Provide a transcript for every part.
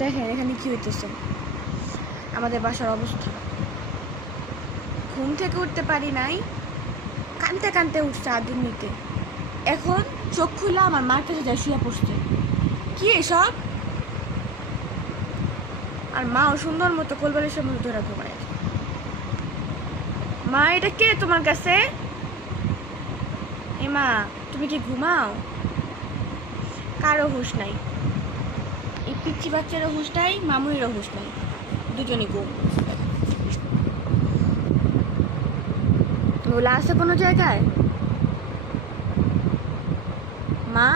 দেখেন এখানে কি হইতেছে আমাদের বাসার অবস্থা। ঘুম থেকে উঠতে পারি নাই, কানতে কানতে উঠছে আদর নিতে। এখন চোখ খুলে আমার মার কাছে যায় শুয়ে পড়ছে। কি এসব? আর মাও সুন্দর মতো কোলবালিশের মতো ধরে ঘুমায়। মা এটা কে তোমার কাছে? এ মা, তুমি কি ঘুমাও? কারো হুঁশ নাই, এই পিচ্ছি বাচ্চারও হুঁশ নাই, মামুনিরও হুঁশ নাই, দুজনই ঘুম। ওলা আছে কোনো জায়গায়? মা,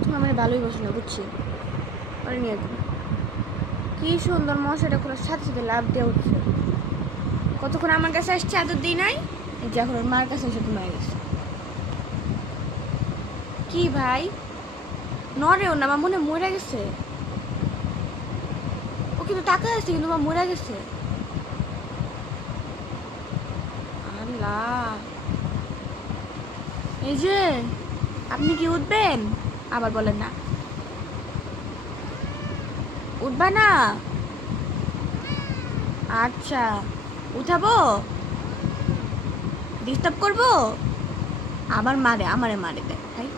তুমি আমার ভালোই বসো না, বুঝছি। পরে নিয়ে ঘুম। কি সুন্দর মশাটা খোলার সাথে সাথে লাভ দিয়ে উঠছে। কতক্ষণ আমার কাছে আসছে, আদর দিই নাই, এই যে এখন ওর মার কাছে এসে ঘুমায় গেছে। কি ভাই, নড়েও না, আমার মনে মরে গেছে। ও কিন্তু টাকা আছে, কিন্তু আমার মরে গেছে। আল্লাহ, এই যে আপনি কি উঠবেন? আবার বলেন না, উঠবা না? আচ্ছা, উঠাবো? ডিস্টার্ব করবো? আবার আমারে মারে দেয় ভাই।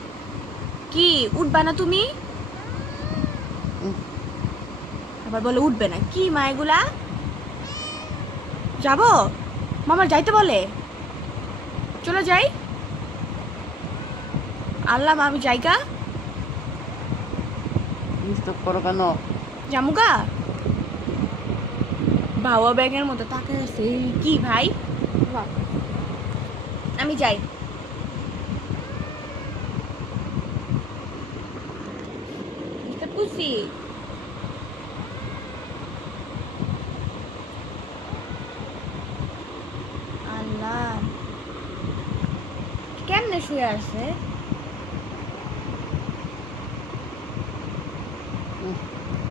কি উঠবা না তুমি? আবার বলে উঠবে না। কি মা এগুলা? যাবো? মামার যাইতে বলে, চলে যাই। আল্লাহ মা, আমি যাইগা। ডিস্টার্ব করো কেন? জামুগা বাবা ব্যাগের মতো তাকে আছে। কি ভাই, আমি যাই। খুশি আল্লাহ, কেমনে শুয়ে আছে?